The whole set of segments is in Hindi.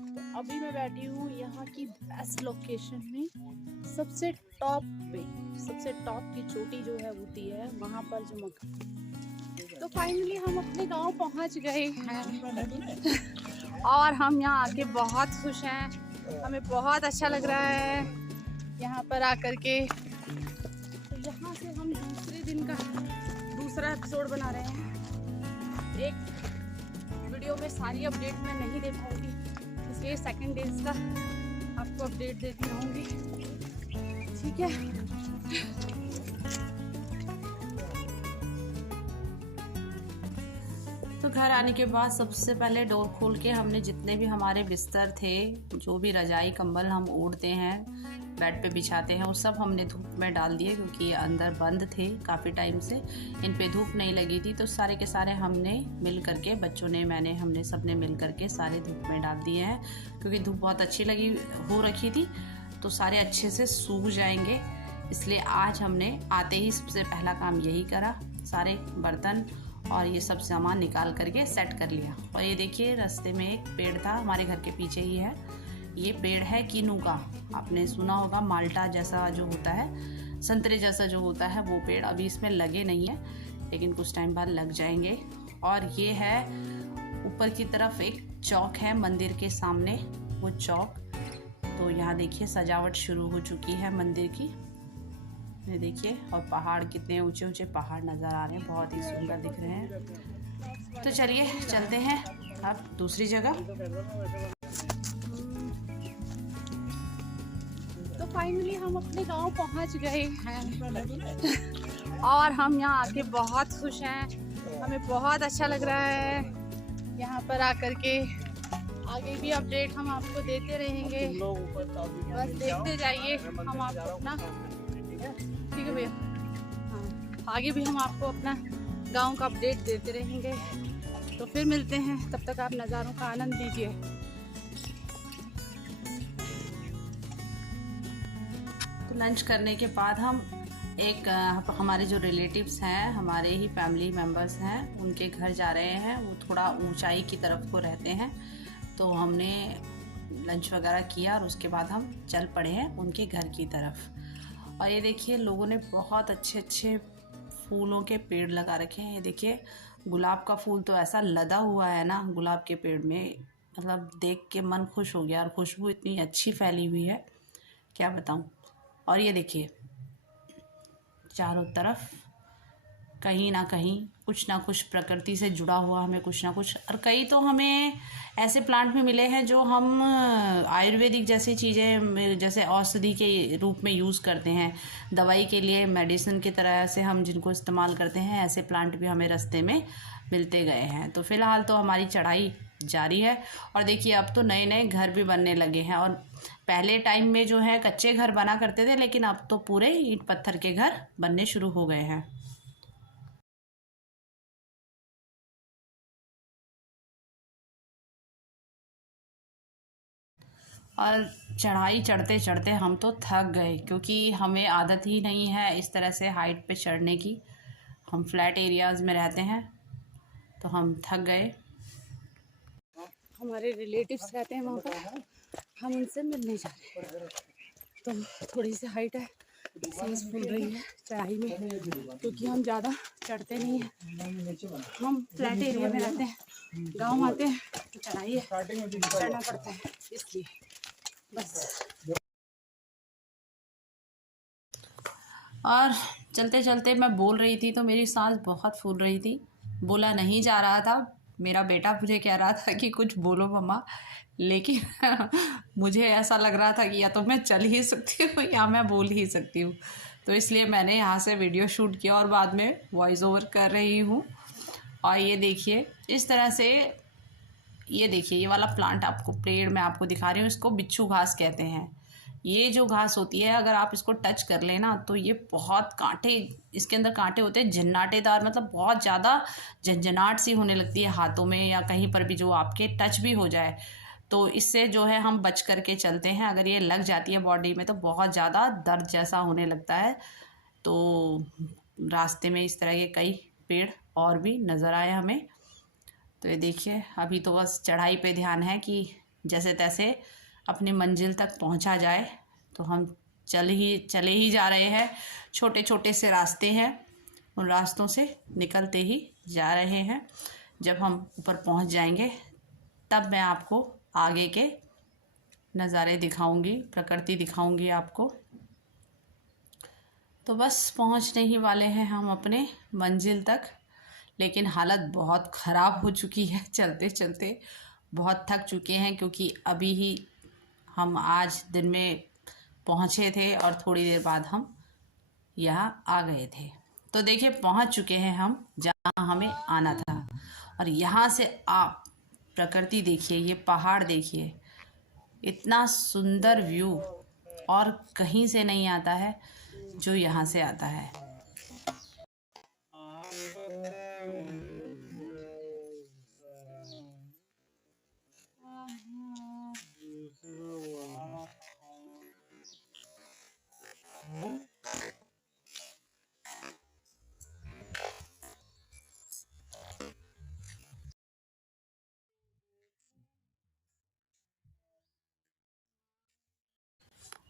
तो अभी मैं बैठी हूँ यहाँ की बेस्ट लोकेशन में, सबसे टॉप पे, सबसे टॉप की चोटी जो है होती है वहाँ पर जो मकान। तो फाइनली हम अपने गांव पहुँच गए हैं और हम यहाँ आके बहुत खुश हैं। हमें बहुत अच्छा लग रहा है यहाँ पर आकर के। तो यहाँ से हम दूसरे दिन का दूसरा एपिसोड बना रहे हैं। एक वीडियो में सारी अपडेट मैं नहीं दे पाऊँगी, इसलिए सेकंड डेज का आपको अपडेट देती रहूँगी, ठीक है। तो घर आने के बाद सबसे पहले डोर खोल के हमने जितने भी हमारे बिस्तर थे, जो भी रजाई कंबल हम ओढ़ते हैं, बेड पे बिछाते हैं, वो सब हमने धूप में डाल दिए क्योंकि ये अंदर बंद थे काफ़ी टाइम से, इन पे धूप नहीं लगी थी। तो सारे के सारे हमने मिल करके, बच्चों ने, मैंने, हमने सब ने मिल करके सारे धूप में डाल दिए हैं क्योंकि धूप बहुत अच्छी लगी हो रखी थी, तो सारे अच्छे से सूख जाएंगे। इसलिए आज हमने आते ही सबसे पहला काम यही करा, सारे बर्तन और ये सब सामान निकाल करके सेट कर लिया। और ये देखिए रास्ते में एक पेड़ था, हमारे घर के पीछे ही है, ये पेड़ है कीनू का। आपने सुना होगा, माल्टा जैसा जो होता है, संतरे जैसा जो होता है वो पेड़। अभी इसमें लगे नहीं है लेकिन कुछ टाइम बाद लग जाएंगे। और ये है ऊपर की तरफ एक चौक है मंदिर के सामने, वो चौक। तो यहाँ देखिए सजावट शुरू हो चुकी है मंदिर की, ये देखिए। और पहाड़, कितने ऊंचे ऊंचे पहाड़ नज़र आ रहे हैं, बहुत ही सुंदर दिख रहे हैं। तो चलिए चलते हैं अब दूसरी जगह। तो फाइनली हम अपने गांव पहुंच गए हैं और हम यहाँ आके बहुत खुश हैं। हमें बहुत अच्छा लग रहा है यहाँ पर आकर के। आगे भी अपडेट हम आपको देते रहेंगे, बस देखते जाइए हम आपको अपना, ठीक है भैया। हाँ, आगे भी हम आपको अपना गांव का अपडेट देते रहेंगे। तो फिर मिलते हैं, तब तक आप नज़ारों का आनंद लीजिए। तो लंच करने के बाद हम एक हमारे जो रिलेटिव्स हैं, हमारे ही फैमिली मेम्बर्स हैं, उनके घर जा रहे हैं। वो थोड़ा ऊंचाई की तरफ को रहते हैं, तो हमने लंच वगैरह किया और उसके बाद हम चल पड़े हैं उनके घर की तरफ। और ये देखिए लोगों ने बहुत अच्छे अच्छे फूलों के पेड़ लगा रखे हैं। ये देखिए गुलाब का फूल तो ऐसा लदा हुआ है ना गुलाब के पेड़ में, मतलब देख के मन खुश हो गया। और खुशबू इतनी अच्छी फैली हुई है, क्या बताऊं। और ये देखिए चारों तरफ कहीं ना कुछ प्रकृति से जुड़ा हुआ हमें कुछ ना कुछ। और कई तो हमें ऐसे प्लांट भी मिले हैं जो हम आयुर्वेदिक जैसी चीज़ें, जैसे औषधि के रूप में यूज़ करते हैं, दवाई के लिए, मेडिसिन की तरह से हम जिनको इस्तेमाल करते हैं, ऐसे प्लांट भी हमें रास्ते में मिलते गए हैं। तो फ़िलहाल तो हमारी चढ़ाई जारी है। और देखिए अब तो नए नए घर भी बनने लगे हैं। और पहले टाइम में जो है कच्चे घर बना करते थे, लेकिन अब तो पूरे ईंट पत्थर के घर बनने शुरू हो गए हैं। और चढ़ाई चढ़ते चढ़ते हम तो थक गए क्योंकि हमें आदत ही नहीं है इस तरह से हाइट पे चढ़ने की। हम फ्लैट एरियाज़ में रहते हैं, तो हम थक गए। हमारे रिलेटिव्स रहते हैं वहाँ पर, हम उनसे मिलने जा रहे हैं। तो थोड़ी सी हाइट है, सांस फूल रही है चढ़ाई में, क्योंकि हम ज़्यादा चढ़ते नहीं हैं। हम फ्लैट एरिया में रहते हैं, गांव आते हैं तो चढ़ाई है, चढ़ना पड़ता है, इसलिए बस। और चलते चलते मैं बोल रही थी तो मेरी सांस बहुत फूल रही थी, बोला नहीं जा रहा था। मेरा बेटा मुझे कह रहा था कि कुछ बोलो मम्मा, लेकिन मुझे ऐसा लग रहा था कि या तो मैं चल ही सकती हूँ या मैं बोल ही सकती हूँ। तो इसलिए मैंने यहाँ से वीडियो शूट किया और बाद में वॉइस ओवर कर रही हूँ। और ये देखिए इस तरह से, ये देखिए ये वाला प्लांट आपको, पेड़ मैं आपको दिखा रही हूँ, इसको बिच्छू घास कहते हैं। ये जो घास होती है, अगर आप इसको टच कर लेना तो ये बहुत कांटे, इसके अंदर कांटे होते हैं, झन्नाटेदार, मतलब बहुत ज़्यादा झंझनाहट सी होने लगती है हाथों में या कहीं पर भी जो आपके टच भी हो जाए। तो इससे जो है हम बच करके चलते हैं, अगर ये लग जाती है बॉडी में तो बहुत ज़्यादा दर्द जैसा होने लगता है। तो रास्ते में इस तरह के कई पेड़ और भी नज़र आए हमें। तो ये देखिए अभी तो बस चढ़ाई पे ध्यान है कि जैसे तैसे अपनी मंजिल तक पहुंचा जाए। तो हम चले ही जा रहे हैं। छोटे छोटे से रास्ते हैं, उन रास्तों से निकलते ही जा रहे हैं। जब हम ऊपर पहुंच जाएंगे तब मैं आपको आगे के नज़ारे दिखाऊंगी, प्रकृति दिखाऊंगी आपको। तो बस पहुंचने ही वाले हैं हम अपने मंजिल तक, लेकिन हालत बहुत ख़राब हो चुकी है। चलते चलते बहुत थक चुके हैं, क्योंकि अभी ही हम आज दिन में पहुंचे थे और थोड़ी देर बाद हम यहाँ आ गए थे। तो देखिए पहुंच चुके हैं हम जहाँ हमें आना था। और यहाँ से आप प्रकृति देखिए, ये पहाड़ देखिए, इतना सुंदर व्यू और कहीं से नहीं आता है जो यहाँ से आता है।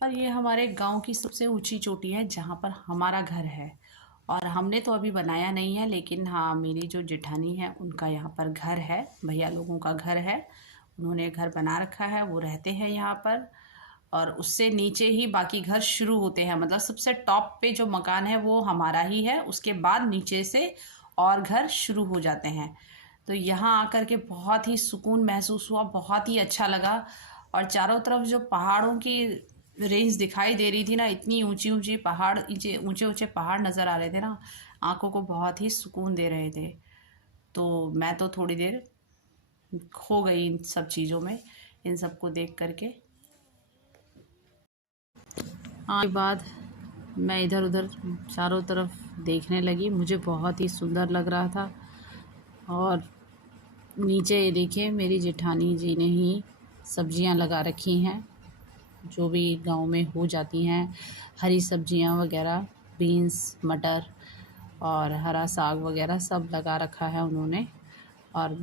और ये हमारे गांव की सबसे ऊंची चोटी है जहाँ पर हमारा घर है। और हमने तो अभी बनाया नहीं है, लेकिन हाँ मेरी जो जेठानी है उनका यहाँ पर घर है, भैया लोगों का घर है, उन्होंने घर बना रखा है, वो रहते हैं यहाँ पर। और उससे नीचे ही बाकी घर शुरू होते हैं, मतलब सबसे टॉप पे जो मकान है वो हमारा ही है, उसके बाद नीचे से और घर शुरू हो जाते हैं। तो यहाँ आकर के बहुत ही सुकून महसूस हुआ, बहुत ही अच्छा लगा। और चारों तरफ जो पहाड़ों की रेंज दिखाई दे रही थी ना, इतनी ऊंची ऊंची पहाड़, ऊंचे ऊंचे पहाड़ नज़र आ रहे थे ना, आंखों को बहुत ही सुकून दे रहे थे। तो मैं तो थोड़ी देर खो गई इन सब चीज़ों में, इन सब को देख करके। हाँ, के बाद मैं इधर उधर चारों तरफ देखने लगी, मुझे बहुत ही सुंदर लग रहा था। और नीचे ये देखिए मेरी जेठानी जी ने ही सब्जियां लगा रखी हैं, जो भी गांव में हो जाती हैं, हरी सब्जियां वगैरह, बीन्स, मटर और हरा साग वगैरह सब लगा रखा है उन्होंने। और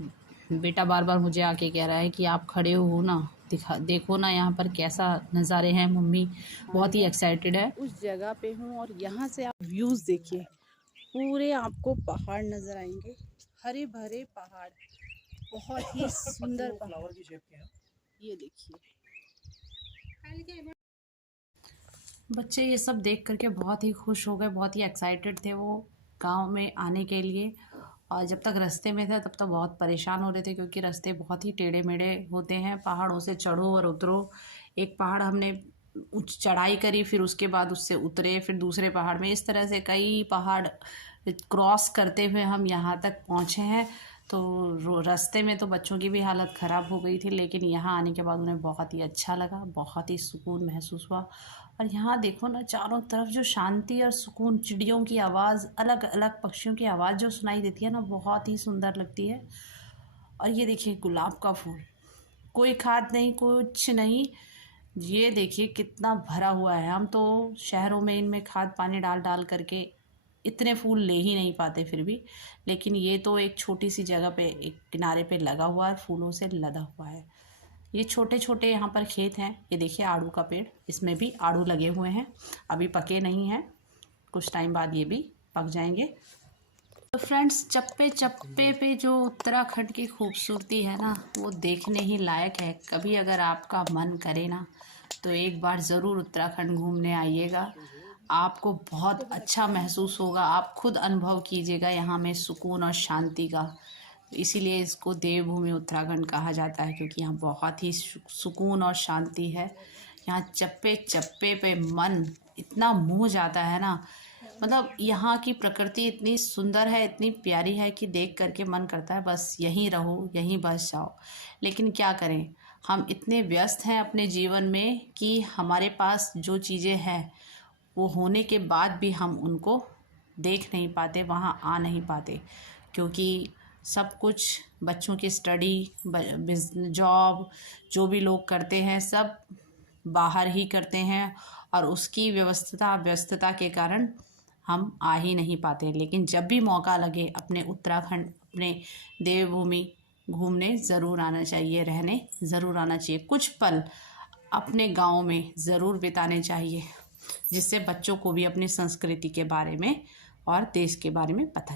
बेटा बार बार मुझे आके कह रहा है कि आप खड़े हो ना, देखो ना यहाँ पर कैसा नज़ारे हैं। मम्मी बहुत ही एक्साइटेड है। उस जगह पे हूँ और यहाँ से आप व्यूज़ देखिए, पूरे आपको पहाड़ नज़र आएंगे, हरे भरे पहाड़, बहुत ही सुंदर पहाड़ की शेप के हैं। ये देखिए बच्चे ये सब देख करके बहुत ही खुश हो गए, बहुत ही एक्साइटेड थे वो गांव में आने के लिए। और जब तक रास्ते में थे तब तक बहुत परेशान हो रहे थे, क्योंकि रास्ते बहुत ही टेढ़े मेढ़े होते हैं, पहाड़ों से चढ़ो और उतरो। एक पहाड़ हमने चढ़ाई करी, फिर उसके बाद उससे उतरे, फिर दूसरे पहाड़ में, इस तरह से कई पहाड़ क्रॉस करते हुए हम यहाँ तक पहुँचे हैं। तो रास्ते में तो बच्चों की भी हालत ख़राब हो गई थी, लेकिन यहाँ आने के बाद उन्हें बहुत ही अच्छा लगा, बहुत ही सुकून महसूस हुआ। और यहाँ देखो ना, चारों तरफ जो शांति और सुकून, चिड़ियों की आवाज़, अलग अलग पक्षियों की आवाज़ जो सुनाई देती है ना, बहुत ही सुंदर लगती है। और ये देखिए गुलाब का फूल, कोई खाद नहीं, कुछ नहीं, ये देखिए कितना भरा हुआ है। हम तो शहरों में इनमें खाद पानी डाल डाल करके इतने फूल ले ही नहीं पाते फिर भी, लेकिन ये तो एक छोटी सी जगह पे, एक किनारे पे लगा हुआ है, फूलों से लदा हुआ है। ये छोटे छोटे यहाँ पर खेत हैं। ये देखिए आड़ू का पेड़, इसमें भी आड़ू लगे हुए हैं, अभी पके नहीं हैं, कुछ टाइम बाद ये भी पक जाएंगे। तो फ्रेंड्स, चप्पे चप्पे पे जो उत्तराखंड की खूबसूरती है ना, वो देखने ही लायक है। कभी अगर आपका मन करे ना, तो एक बार ज़रूर उत्तराखंड घूमने आइएगा, आपको बहुत अच्छा महसूस होगा। आप खुद अनुभव कीजिएगा यहाँ में सुकून और शांति का। इसीलिए इसको देवभूमि उत्तराखंड कहा जाता है, क्योंकि यहाँ बहुत ही सुकून और शांति है। यहाँ चप्पे चप्पे पे मन इतना मोह जाता है ना, मतलब यहाँ की प्रकृति इतनी सुंदर है, इतनी प्यारी है कि देख करके मन करता है बस यहीं रहो, यहीं बस जाओ। लेकिन क्या करें, हम इतने व्यस्त हैं अपने जीवन में कि हमारे पास जो चीज़ें हैं वो होने के बाद भी हम उनको देख नहीं पाते, वहाँ आ नहीं पाते, क्योंकि सब कुछ बच्चों की स्टडी, जॉब, जो भी लोग करते हैं सब बाहर ही करते हैं, और उसकी व्यस्तता के कारण हम आ ही नहीं पाते। लेकिन जब भी मौका लगे अपने उत्तराखंड, अपने देवभूमि घूमने ज़रूर आना चाहिए, रहने ज़रूर आना चाहिए। कुछ पल अपने गांव में ज़रूर बिताने चाहिए, जिससे बच्चों को भी अपनी संस्कृति के बारे में और देश के बारे में पता चले।